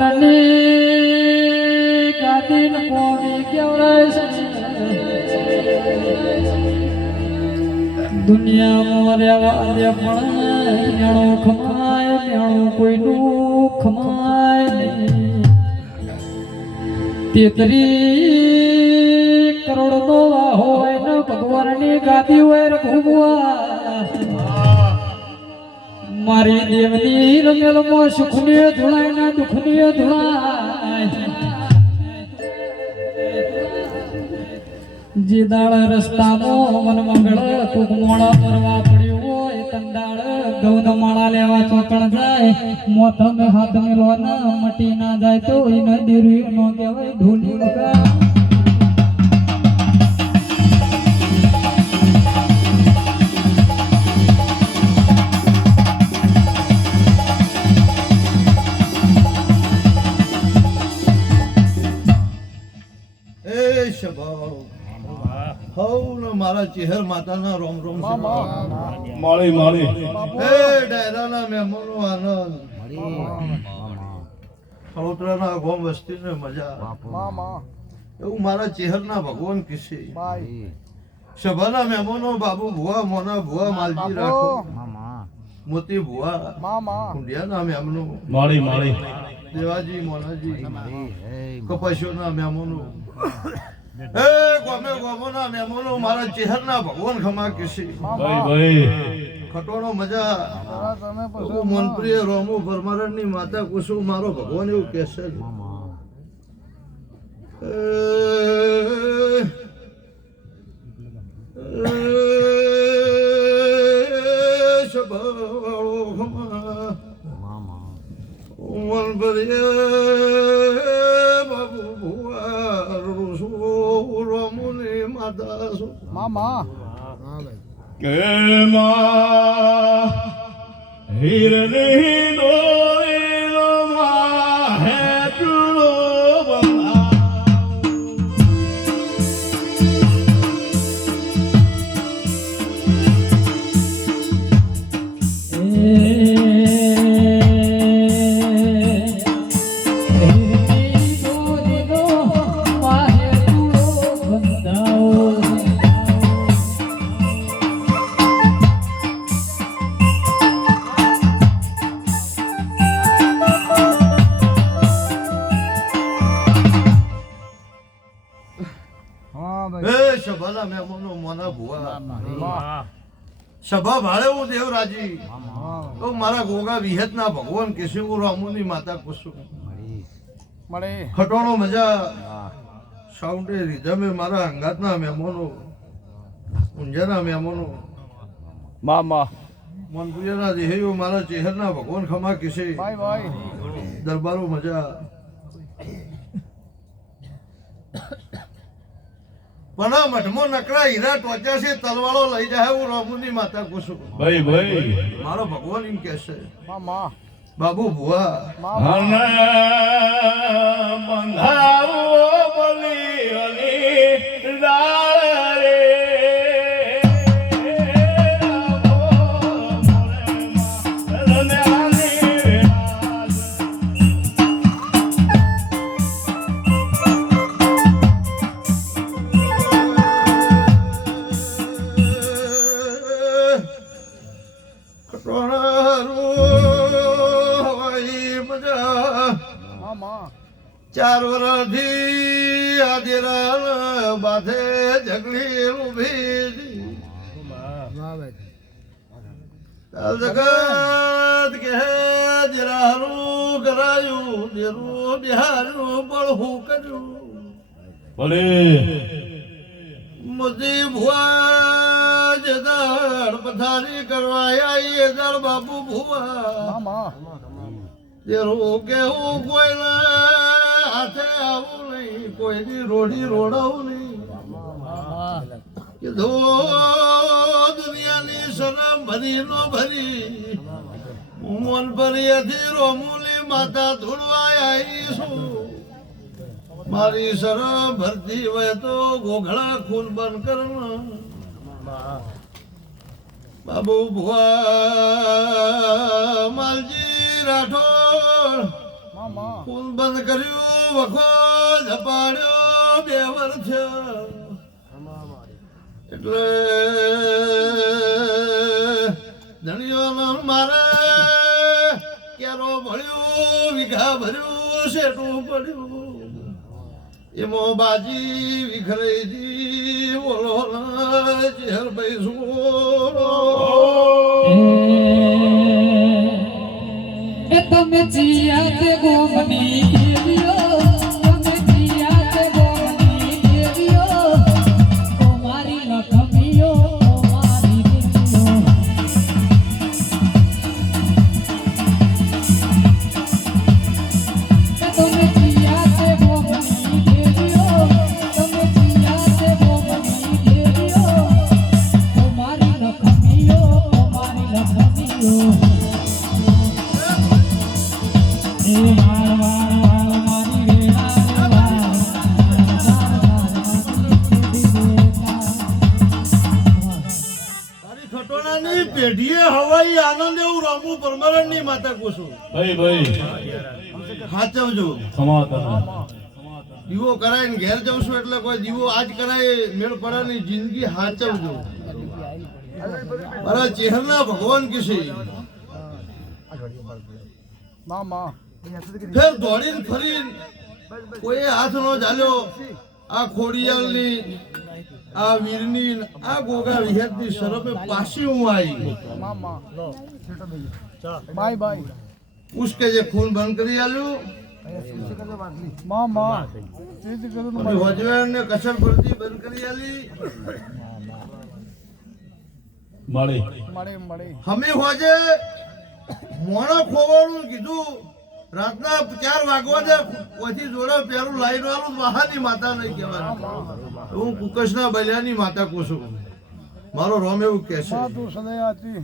વગરની ગાદીન કોમી કેવરાય દુનિયામાં રહેવા દે પણ મેણું ખમાય મેણું કોઈનું ખમાય નહીં 33 કરોડનો હોય ને ભગવાનની ગાદી હોય રઘુવા મારી દેવની રંગલમાં સુખની ધુણાય ના દુઃખની ધુણાય જે દાળ રસ્તામાં મન મંગળ તું મોડા પરવા પડ્યું હોય કંદાળ ગૌન માળા લેવા ચોકણ જાય મોથમે હાથ મેલો ના મટી ના જાય તો એને દેરી નો કહેવાય ઢોલી વગા મારા ચહેર માતાના રોમ રોમ માળી માળી હે ડાયરાના મહેમાનો આનંદ સૌત્રના ગોમ વસ્તીને મજા એવું મારા ચહેરના ભગવાન કિસે સભાના મહેમાનો બાબુ ભુવા મોના ભુવા માલજી રાખો મોતી ભુવા કુંડિયાના મહેમાનો માળી માળી દેવાજી મોનાજી કપાસીઓના મહેમાનો એ ગોમે ગોમોના મહેમાનો મારા ચહેરના ભગવાન ખમા કિસી ભાઈ ભાઈ ખટોણો મજા મનપ્રિય રોમુ ભરમરણની માતા કુસુ મારો ભગવાન એવું કહેશે બાબુ મામા કે માં હિરની દોરી નો માં હે તુલો સભાના મહેમાનો મોના ભુવા સભા ભાડે હું દેવરાજી તો મારા ગોગા વિહતના ભગવાન કેશવ રામુની માતા કુસુમ ખટોણો મજા સાઉન્ડે રીધમે મારા અંગાતના મહેમાનો ઊંઝાના મહેમાનો મામા મનપુરિયાના દેહીઓ મારા ચહેરના ભગવાન ખમા કિસે દરબારો મજા પના મઠમાં નકરા હીરા ટોચા છે તલવાળો લઈ જાય હું રામુની માતા કુસુમ ભાઈ ભાઈ મારો ભગવાન એમ કહેશે બાબુ ભુવા હને બંધાવો બલી અલી ડાળ રે ચાર વર્ષથી આદિરા બાધે જગલી ઉભી જગત કે દિરાનું કરાયું દેરું બિહારનું બળહું કર્યું ભલે મોતી ભુવા જદાર પથારી કરવા આવી દાર બાબુ ભુવા દેરું કેવું કોઈ હાથે આવું નહીં કોઈની રોડી રોડાવું નહીં કીધું દુનિયાની શરમ ભરી નો ભરી મોન ભરીએથી રોમુલી માતા ધૂળવા આવીશું મારી શરમ ભરતી હોય તો ગોઘળા ખૂન બંધ કરના બાબુ ભુવા માલજી રાઠોડ ફૂલ બંધ કર્યું વખો ઝપાડ્યો 2 વર્ષ એટલે ધણીઓનો મારે કેરો ભળ્યું વિઘા ભર્યું શેઠું પડ્યું એમાં બાજી વિખરેજી બોલો ચેહરભાઈ સુરો એ તમે જીયા તે ગોમની દેવીઓ તમે જીયા તે ગોમની દેવીઓ તમારી લખમીઓ તમારી દેવીઓ તમે જીયા તે ગોમની દેવીઓ તમે જીયા તે ગોમની દેવીઓ તમારી લખમીઓ તમારી લખમીઓ ખટોણાની પેઢીએ હવાઈ આનંદ એવું રામુ પરમારણની માતા કુસુમ સાચવજો દીવો કરાય ને ઘેર જઉં છું એટલે કોઈ દીવો આજ કરાય મેળ પડાની જિંદગી સાચવજો મારા ચેહરના ભગવાન કિસે ફેર દોડીને ફરીને કોઈ હાથ નો ચાલ્યો આ ખોડિયાલની આ વીરની આ ગોગા વિહેતની શરફે પાછી હું આવી બાય બાય ઉસકે જે ખૂન બંધ કરી આલ્યું મામા હોજવેરને કસર ફરતી બંધ કરી આલી મળે અમે હોજે મોણો ખોવાનું કીધું રાતના 4 વાગવા દે પછી જોડે પેરું લાઈન વાળું મહાની માતા નહીં કહેવાનું હું કુકસના બલિયાની માતા કહું છું મારો રોમ એવું કહે છે તું સદાય આતી